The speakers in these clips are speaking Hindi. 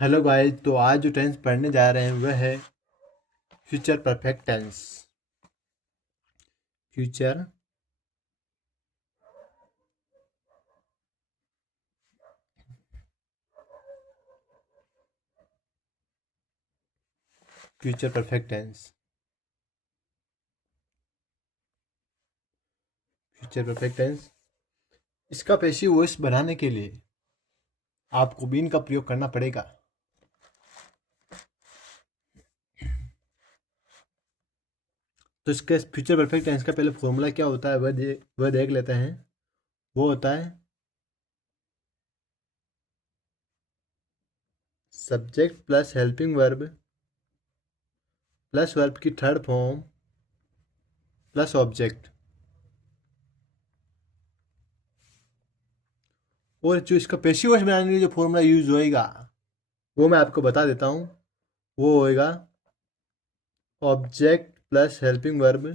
हेलो गाइस, तो आज जो टेंस पढ़ने जा रहे हैं वह है future perfect tense. Future future perfect tense. Future perfect tense, इसका पैसिव वॉइस बनाने के लिए आपको बीन का प्रयोग करना पड़ेगा। तो इसके फ्यूचर परफेक्ट टेंस का पहले फॉर्मूला क्या होता है वह देख लेते हैं। वो होता है subject plus helping verb plus verb की थर्ड फॉर्म प्लस ऑब्जेक्ट। और जो इसका पैसिव वॉइस बनाने के लिए जो फॉर्मूला यूज होएगा वो मैं आपको बता देता हूँ। वो होएगा object plus helping verb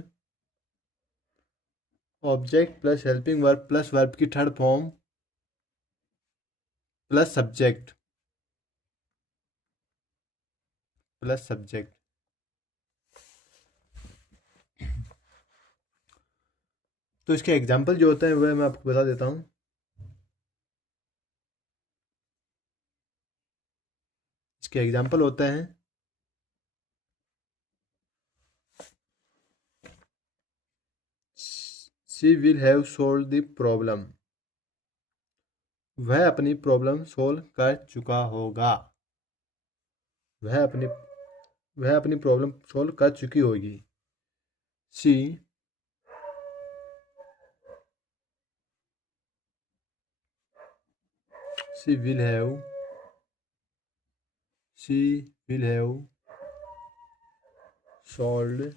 plus verb की थर्ड फॉर्म प्लस सब्जेक्ट। तो इसके एग्जाम्पल जो होते हैं वह मैं आपको बता देता हूँ। इसके एग्जाम्पल होते हैं she will have solve the problem. वह अपनी प्रॉब्लम सोल्व कर चुका होगा। वह अपनी वह अपनी प्रॉब्लम सोल्व कर चुकी होगी। She she will have she will have solve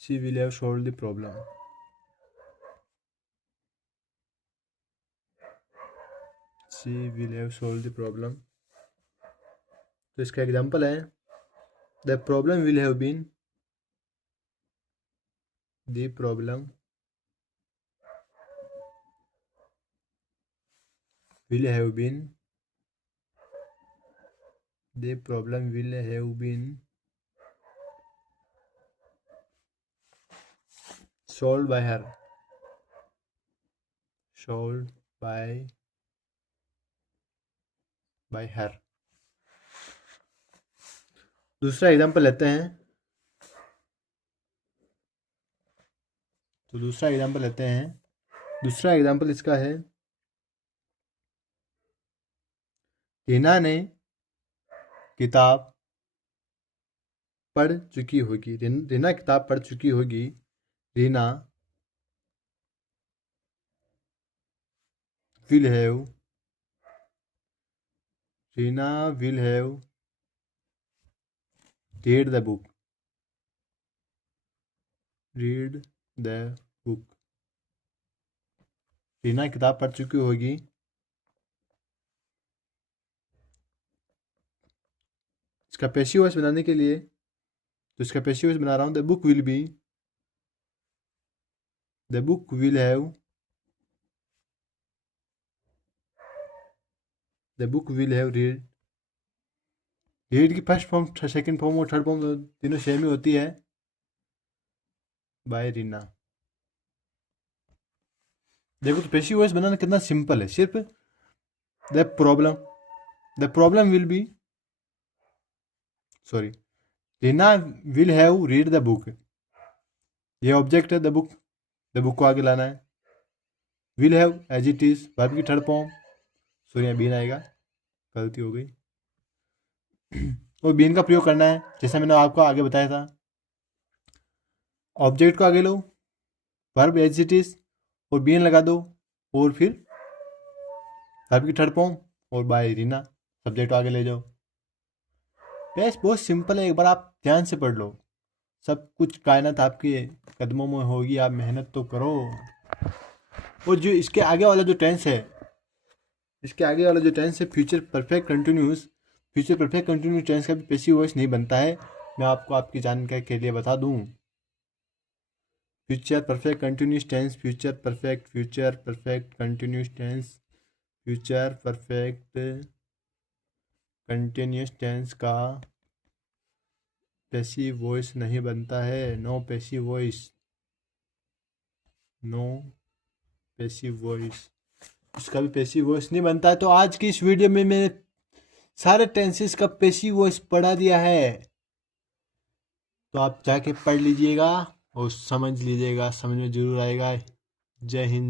she will have solve the problem. She will have solve the problem. तो इसका एग्जाम्पल है the problem will have been the problem will have been the problem will have been solved by her solved by her। दूसरा एग्जांपल लेते हैं। दूसरा एग्जांपल इसका है रीना ने किताब पढ़ चुकी होगी। रीना किताब पढ़ चुकी होगी। Reena will have Reena will have read the book Reena किताब पढ़ चुकी होगी। इसका पैसिव वॉइस बनाने के लिए तो इसका पैसिव वॉइस बना रहा हूँ the book will have read की फर्स्ट फॉर्म सेकंड फॉर्म और थर्ड फॉर्म तीनों सेम ही होती है बाय रीना। देखो तो पैसिव वॉइस बनाना कितना सिंपल है। सिर्फ the problem will be sorry Reena will have read the book. ये ऑब्जेक्ट है द बुक को आगे लाना है। Will have as it is verb की थर्ड फॉर्म। सॉरी बीन आएगा, गलती हो गई। और बीन का प्रयोग करना है जैसा मैंने आपको आगे बताया था। ऑब्जेक्ट को आगे लो, वर्ब एज इट इज और बीन लगा दो और फिर वर्ब की थर्ड फॉर्म और बाय रीना सब्जेक्ट आगे ले जाओ। बस बहुत सिंपल है, एक बार आप ध्यान से पढ़ लो। सब कुछ कायनात आपके कदमों में होगी, आप मेहनत तो करो। और जो इसके आगे वाला जो टेंस है फ्यूचर परफेक्ट कंटिन्यूस टेंस का भी पैसिव वॉइस नहीं बनता है। मैं आपको आपकी जानकारी के लिए बता दूं। Future perfect continuous tense future perfect continuous tense future perfect continuous tense का पैसिव वॉइस नहीं बनता है। No passive voice, no passive voice, इसका भी पैसिव वॉइस नहीं बनता है। तो आज की इस वीडियो में मैंने सारे टेंसेस का पैसिव वॉइस पढ़ा दिया है, तो आप जाके पढ़ लीजिएगा और समझ लीजिएगा, समझ में जरूर आएगा। जय हिंद।